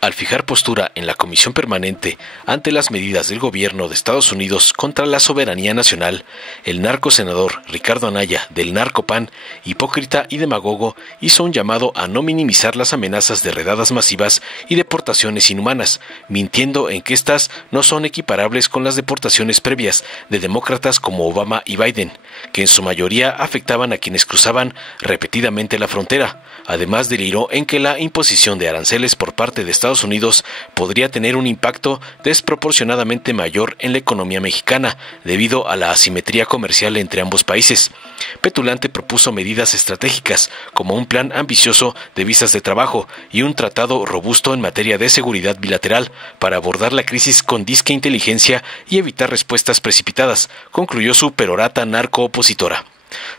Al fijar postura en la Comisión Permanente ante las medidas del gobierno de Estados Unidos contra la soberanía nacional, el narcosenador Ricardo Anaya del Narcopan, hipócrita y demagogo, hizo un llamado a no minimizar las amenazas de redadas masivas y deportaciones inhumanas, mintiendo en que estas no son equiparables con las deportaciones previas de demócratas como Obama y Biden, que en su mayoría afectaban a quienes cruzaban repetidamente la frontera. Además, deliró en que la imposición de aranceles por parte de Estados Unidos podría tener un impacto desproporcionadamente mayor en la economía mexicana debido a la asimetría comercial entre ambos países. Petulante propuso medidas estratégicas como un plan ambicioso de visas de trabajo y un tratado robusto en materia de seguridad bilateral para abordar la crisis con disque inteligencia y evitar respuestas precipitadas, concluyó su perorata narco-opositora.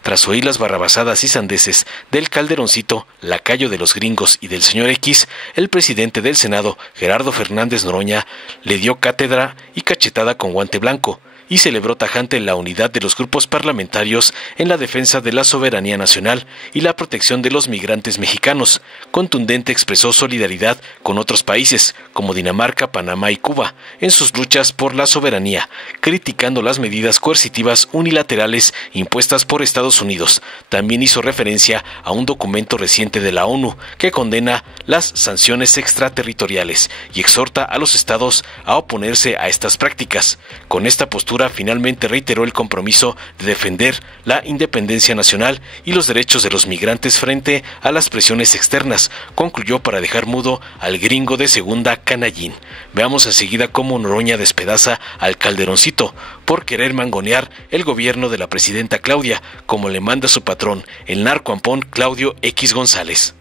Tras oír las barrabasadas y sandeces del Calderoncito, lacayo de los gringos y del señor X, el presidente del Senado, Gerardo Fernández Noroña, le dio cátedra y cachetada con guante blanco, y celebró tajante la unidad de los grupos parlamentarios en la defensa de la soberanía nacional y la protección de los migrantes mexicanos. Contundente expresó solidaridad con otros países, como Dinamarca, Panamá y Cuba, en sus luchas por la soberanía, criticando las medidas coercitivas unilaterales impuestas por Estados Unidos. También hizo referencia a un documento reciente de la ONU que condena las sanciones extraterritoriales y exhorta a los estados a oponerse a estas prácticas. Con esta postura finalmente reiteró el compromiso de defender la independencia nacional y los derechos de los migrantes frente a las presiones externas. Concluyó para dejar mudo al gringo de segunda canallín. Veamos enseguida cómo Noroña despedaza al Calderoncito por querer mangonear el gobierno de la presidenta Claudia, como le manda su patrón, el narcoampón Claudio X González.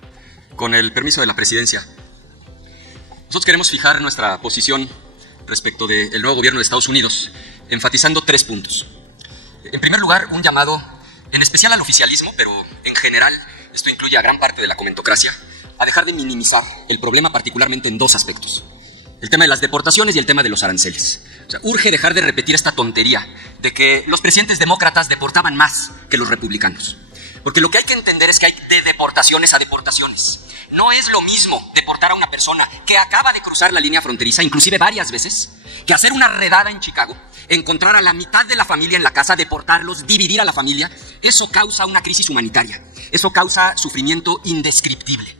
Con el permiso de la presidencia, nosotros queremos fijar nuestra posición respecto del nuevo gobierno de Estados Unidos, enfatizando 3 puntos. En primer lugar, un llamado en especial al oficialismo, pero en general esto incluye a gran parte de la comentocracia, a dejar de minimizar el problema particularmente en 2 aspectos: el tema de las deportaciones y el tema de los aranceles. O sea, urge dejar de repetir esta tontería de que los presidentes demócratas deportaban más que los republicanos. Porque lo que hay que entender es que hay de deportaciones a deportaciones. No es lo mismo deportar a una persona que acaba de cruzar la línea fronteriza, inclusive varias veces, que hacer una redada en Chicago, encontrar a la mitad de la familia en la casa, deportarlos, dividir a la familia. Eso causa una crisis humanitaria. Eso causa sufrimiento indescriptible.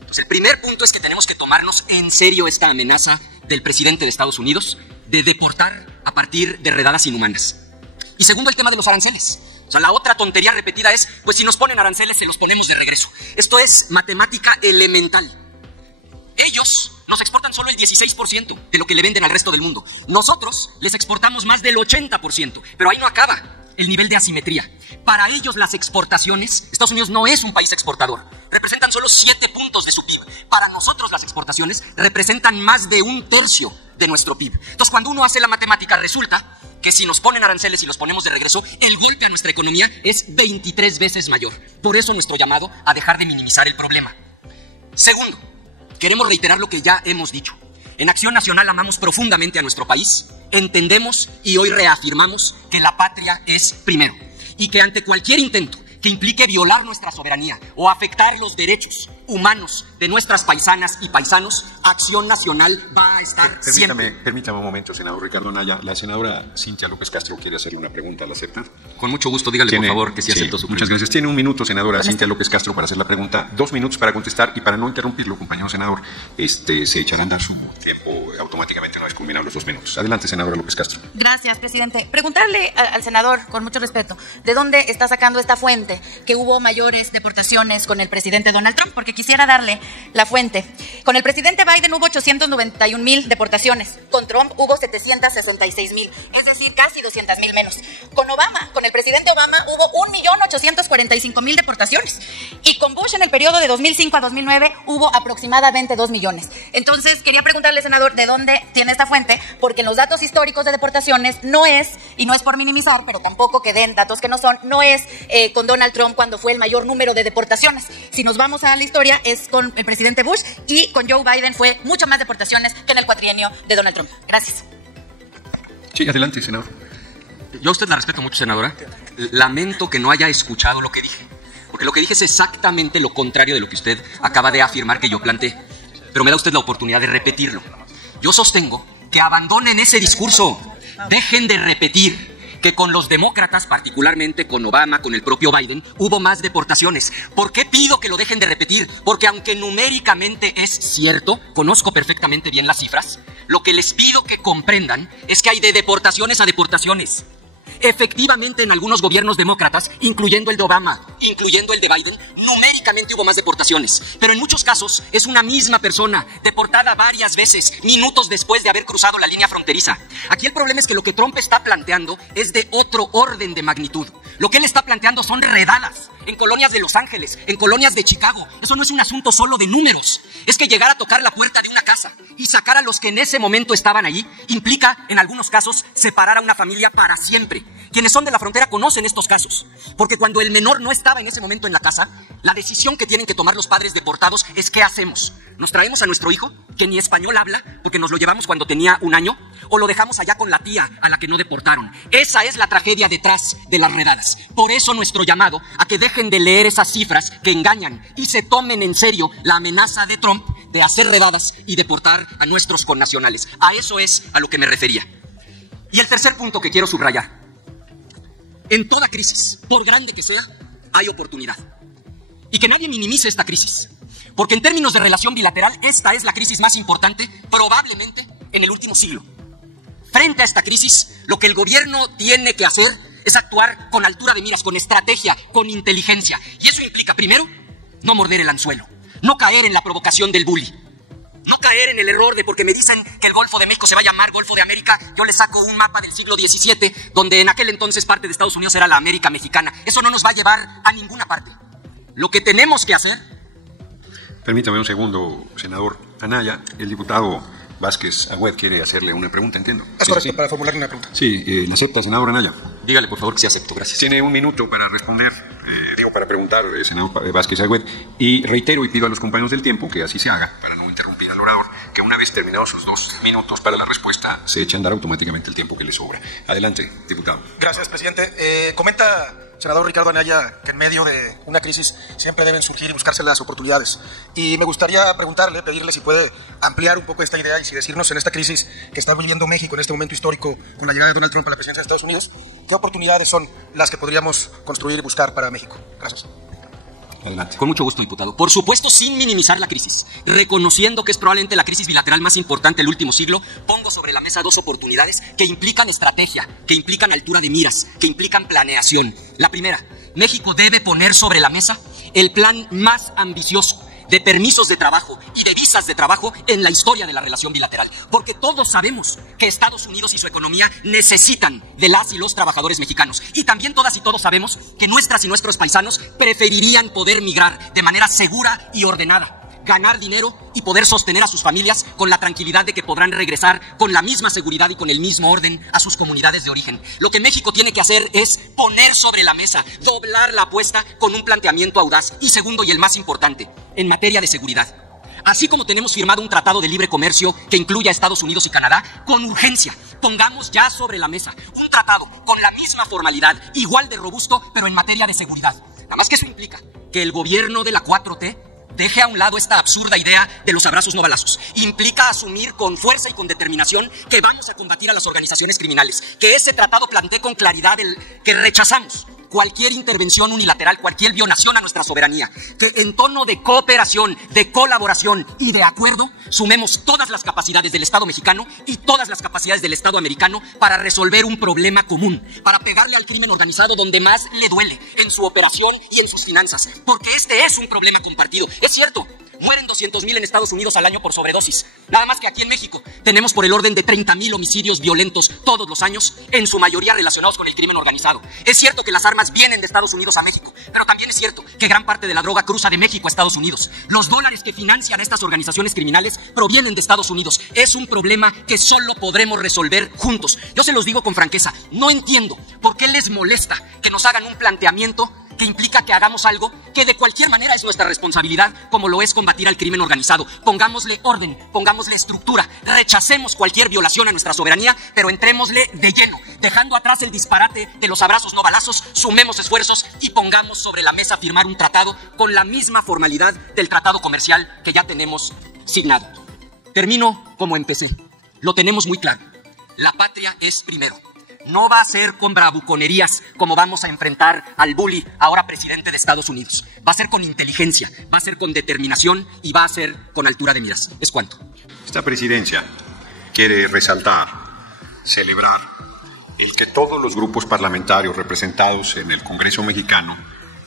Entonces, el primer punto es que tenemos que tomarnos en serio esta amenaza del presidente de Estados Unidos de deportar a partir de redadas inhumanas. Y segundo, el tema de los aranceles. O sea, la otra tontería repetida es, pues si nos ponen aranceles, se los ponemos de regreso. Esto es matemática elemental. Ellos nos exportan solo el 16% de lo que le venden al resto del mundo. Nosotros les exportamos más del 80%, pero ahí no acaba el nivel de asimetría. Para ellos las exportaciones, Estados Unidos no es un país exportador, representan solo 7 puntos de su PIB. Para nosotros las exportaciones representan más de 1/3 de nuestro PIB. Entonces, cuando uno hace la matemática, resulta que si nos ponen aranceles y los ponemos de regreso, el golpe a nuestra economía es 23 veces mayor. Por eso nuestro llamado a dejar de minimizar el problema. Segundo, queremos reiterar lo que ya hemos dicho. En Acción Nacional amamos profundamente a nuestro país, entendemos y hoy reafirmamos que la patria es primero y que ante cualquier intento que implique violar nuestra soberanía o afectar los derechos humanos de nuestras paisanas y paisanos, Acción Nacional va a estar siempre. Permítame un momento, senador Ricardo Anaya. La senadora Cintia López Castro quiere hacerle una pregunta. ¿La acepta? Con mucho gusto, dígale por favor que sí acepto su pregunta. Muchas gracias. Tiene 1 minuto, senadora Cintia López Castro, para hacer la pregunta. 2 minutos para contestar, y para no interrumpirlo, compañero senador, se echarán a andar su tiempo automáticamente una vez culminados los 2 minutos. Adelante, senadora López Castro. Gracias, presidente. Preguntarle al senador, con mucho respeto, ¿de dónde está sacando esta fuente que hubo mayores deportaciones con el presidente Donald Trump? Porque quisiera darle la fuente. Con el presidente Biden hubo 891,000 deportaciones. Con Trump hubo 766,000, es decir, casi 200,000 menos. Con Obama, con el presidente Obama, hubo 1,845,000 deportaciones. Y con Bush, en el periodo de 2005 a 2009, hubo aproximadamente 2 millones. Entonces, quería preguntarle, senador, ¿de dónde tiene esta fuente? Porque en los datos históricos de deportaciones no es, y no es por minimizar, pero tampoco que den datos que no son, no es con Donald Trump cuando fue el mayor número de deportaciones. Si nos vamos a la historia, es con el presidente Bush, y con Joe Biden fue mucho más deportaciones que en el cuatrienio de Donald Trump. Gracias. Sí, adelante, senador. Yo a usted la respeto mucho, senadora. Lamento que no haya escuchado lo que dije, porque lo que dije es exactamente lo contrario de lo que usted acaba de afirmar que yo planteé. pero me da usted la oportunidad de repetirlo. Yo sostengo que abandonen ese discurso. Dejen de repetir que con los demócratas, particularmente con Obama, con el propio Biden, hubo más deportaciones. ¿Por qué pido que lo dejen de repetir? Porque aunque numéricamente es cierto, conozco perfectamente bien las cifras, lo que les pido que comprendan es que hay de deportaciones a deportaciones. Efectivamente, en algunos gobiernos demócratas, incluyendo el de Obama, incluyendo el de Biden, numéricamente hubo más deportaciones. Pero en muchos casos es una misma persona, deportada varias veces, minutos después de haber cruzado la línea fronteriza. Aquí el problema es que lo que Trump está planteando es de otro orden de magnitud. Lo que él está planteando son redadas en colonias de Los Ángeles, en colonias de Chicago. Eso no es un asunto solo de números. Es que llegar a tocar la puerta de una casa y sacar a los que en ese momento estaban allí implica, en algunos casos, separar a una familia para siempre. Quienes son de la frontera conocen estos casos, porque cuando el menor no estaba en ese momento en la casa, la decisión que tienen que tomar los padres deportados es ¿qué hacemos? ¿Nos traemos a nuestro hijo, que ni español habla, porque nos lo llevamos cuando tenía 1 año, o lo dejamos allá con la tía a la que no deportaron? Esa es la tragedia detrás de las redadas. Por eso nuestro llamado a que dejen de leer esas cifras que engañan y se tomen en serio la amenaza de Trump de hacer redadas y deportar a nuestros connacionales. A eso es a lo que me refería. Y el tercer punto que quiero subrayar. En toda crisis, por grande que sea, hay oportunidad. Y que nadie minimice esta crisis. Porque en términos de relación bilateral, esta es la crisis más importante, probablemente, en el último siglo. Frente a esta crisis, lo que el gobierno tiene que hacer es actuar con altura de miras, con estrategia, con inteligencia. Y eso implica, primero, no morder el anzuelo, no caer en la provocación del bully. No caer en el error de porque me dicen que el Golfo de México se va a llamar Golfo de América, yo les saco un mapa del siglo XVII, donde en aquel entonces parte de Estados Unidos era la América mexicana. Eso no nos va a llevar a ninguna parte. Lo que tenemos que hacer... Permítame un segundo, senador Anaya. El diputado Vázquez Agüed quiere hacerle una pregunta, entiendo. Es correcto, para formularle una pregunta. Sí, ¿le acepta, senador Anaya? Dígale, por favor, que sí acepto, gracias. Tiene 1 minuto para responder, para preguntar, senador Vázquez Agüed. Y reitero y pido a los compañeros del tiempo que así se haga, para no interrumpir al orador, que una vez terminados sus 2 minutos para la respuesta, se eche a andar automáticamente el tiempo que le sobra. Adelante, diputado. Gracias, presidente. Comenta, senador Ricardo Anaya, que en medio de una crisis siempre deben surgir y buscarse las oportunidades. Y me gustaría preguntarle, pedirle si puede ampliar un poco esta idea y si decirnos en esta crisis que está viviendo México en este momento histórico con la llegada de Donald Trump a la presidencia de Estados Unidos, ¿qué oportunidades son las que podríamos construir y buscar para México? Gracias. Adelante. Con mucho gusto, diputado. Por supuesto, sin minimizar la crisis, reconociendo que es probablemente la crisis bilateral más importante del último siglo, pongo sobre la mesa 2 oportunidades que implican estrategia, que implican altura de miras, que implican planeación. La primera, México debe poner sobre la mesa el plan más ambicioso de permisos de trabajo y de visas de trabajo en la historia de la relación bilateral. Porque todos sabemos que Estados Unidos y su economía necesitan de las y los trabajadores mexicanos. Y también todas y todos sabemos que nuestras y nuestros paisanos preferirían poder migrar de manera segura y ordenada, ganar dinero y poder sostener a sus familias con la tranquilidad de que podrán regresar con la misma seguridad y con el mismo orden a sus comunidades de origen. Lo que México tiene que hacer es poner sobre la mesa, doblar la apuesta con un planteamiento audaz. Y segundo, y el más importante, en materia de seguridad. Así como tenemos firmado un tratado de libre comercio que incluya a Estados Unidos y Canadá, con urgencia, pongamos ya sobre la mesa un tratado con la misma formalidad, igual de robusto, pero en materia de seguridad. Nada más que eso implica que el gobierno de la 4T deje a un lado esta absurda idea de los abrazos no balazos. Implica asumir con fuerza y con determinación que vamos a combatir a las organizaciones criminales, que ese tratado plantee con claridad que rechazamos cualquier intervención unilateral, cualquier violación a nuestra soberanía, que en tono de cooperación, de colaboración y de acuerdo, sumemos todas las capacidades del Estado mexicano y todas las capacidades del Estado americano para resolver un problema común, para pegarle al crimen organizado donde más le duele, en su operación y en sus finanzas, porque este es un problema compartido. Es cierto, mueren 200,000 en Estados Unidos al año por sobredosis. Nada más que aquí en México tenemos por el orden de 30,000 homicidios violentos todos los años, en su mayoría relacionados con el crimen organizado. Es cierto que las armas vienen de Estados Unidos a México, pero también es cierto que gran parte de la droga cruza de México a Estados Unidos. Los dólares que financian a estas organizaciones criminales provienen de Estados Unidos. Es un problema que solo podremos resolver juntos. Yo se los digo con franqueza, no entiendo por qué les molesta que nos hagan un planteamiento que implica que hagamos algo que de cualquier manera es nuestra responsabilidad, como lo es combatir al crimen organizado. Pongámosle orden, pongámosle estructura, rechacemos cualquier violación a nuestra soberanía, pero entrémosle de lleno, dejando atrás el disparate de los abrazos no balazos, sumemos esfuerzos y pongamos sobre la mesa firmar un tratado con la misma formalidad del tratado comercial que ya tenemos signado. Termino como empecé. Lo tenemos muy claro. La patria es primero. No va a ser con bravuconerías como vamos a enfrentar al bully, ahora presidente de Estados Unidos. Va a ser con inteligencia, va a ser con determinación y va a ser con altura de miras. ¿Es cuánto? Esta presidencia quiere resaltar, celebrar el que todos los grupos parlamentarios representados en el Congreso mexicano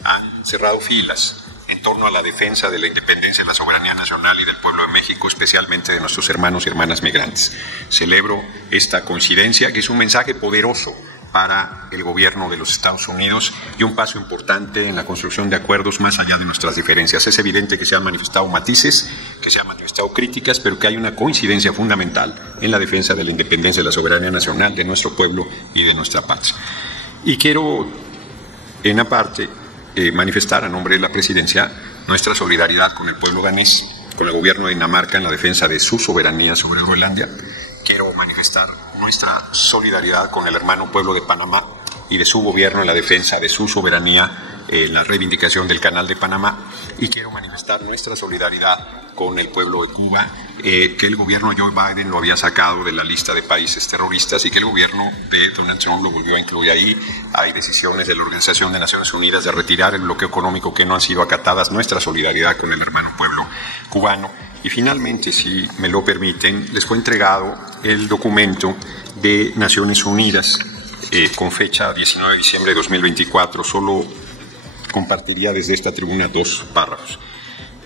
han cerrado filas en torno a la defensa de la independencia y la soberanía nacional y del pueblo de México, especialmente de nuestros hermanos y hermanas migrantes. Celebro esta coincidencia, que es un mensaje poderoso para el gobierno de los Estados Unidos y un paso importante en la construcción de acuerdos más allá de nuestras diferencias. Es evidente que se han manifestado matices, que se han manifestado críticas, pero que hay una coincidencia fundamental en la defensa de la independencia y la soberanía nacional de nuestro pueblo y de nuestra patria. Y quiero, en aparte, manifestar a nombre de la presidencia nuestra solidaridad con el pueblo danés, con el gobierno de Dinamarca en la defensa de su soberanía sobre Groenlandia. Quiero manifestar nuestra solidaridad con el hermano pueblo de Panamá y de su gobierno en la defensa de su soberanía en la reivindicación del Canal de Panamá. Y quiero manifestar nuestra solidaridad con el pueblo de Cuba, que el gobierno de Joe Biden lo había sacado de la lista de países terroristas y que el gobierno de Donald Trump lo volvió a incluir ahí. Hay decisiones de la Organización de Naciones Unidas de retirar el bloqueo económico que no han sido acatadas. Nuestra solidaridad con el hermano pueblo cubano. Y finalmente, si me lo permiten, les fue entregado el documento de Naciones Unidas con fecha 19 de diciembre de 2024. Solo compartiría desde esta tribuna 2 párrafos.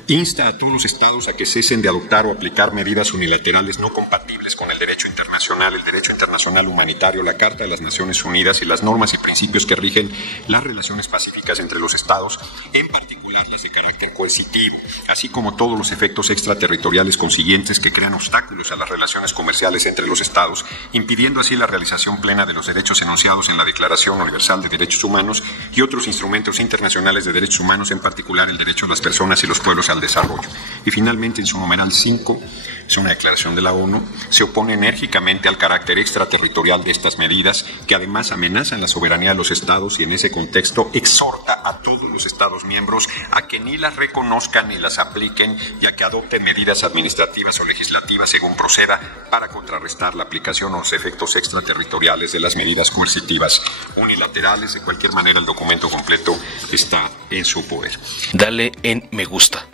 Insta a todos los estados a que cesen de adoptar o aplicar medidas unilaterales no compatibles con el derecho internacional humanitario, la Carta de las Naciones Unidas y las normas y principios que rigen las relaciones pacíficas entre los estados, en particular las de carácter coercitivo, así como todos los efectos extraterritoriales consiguientes que crean obstáculos a las relaciones comerciales entre los estados, impidiendo así la realización plena de los derechos enunciados en la Declaración Universal de Derechos Humanos y otros instrumentos internacionales de derechos humanos, en particular el derecho de las personas y los pueblos al desarrollo. Y finalmente, en su numeral 5, es una declaración de la ONU, se opone enérgicamente al carácter extraterritorial de estas medidas, que además amenazan la soberanía de los estados, y en ese contexto exhorta a todos los estados miembros a que ni las reconozcan ni las apliquen y a que adopten medidas administrativas o legislativas según proceda para contrarrestar la aplicación o los efectos extraterritoriales de las medidas coercitivas unilaterales. De cualquier manera, el documento completo está en su poder. Dale en me gusta,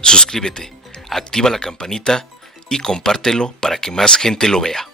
suscríbete, activa la campanita y compártelo para que más gente lo vea.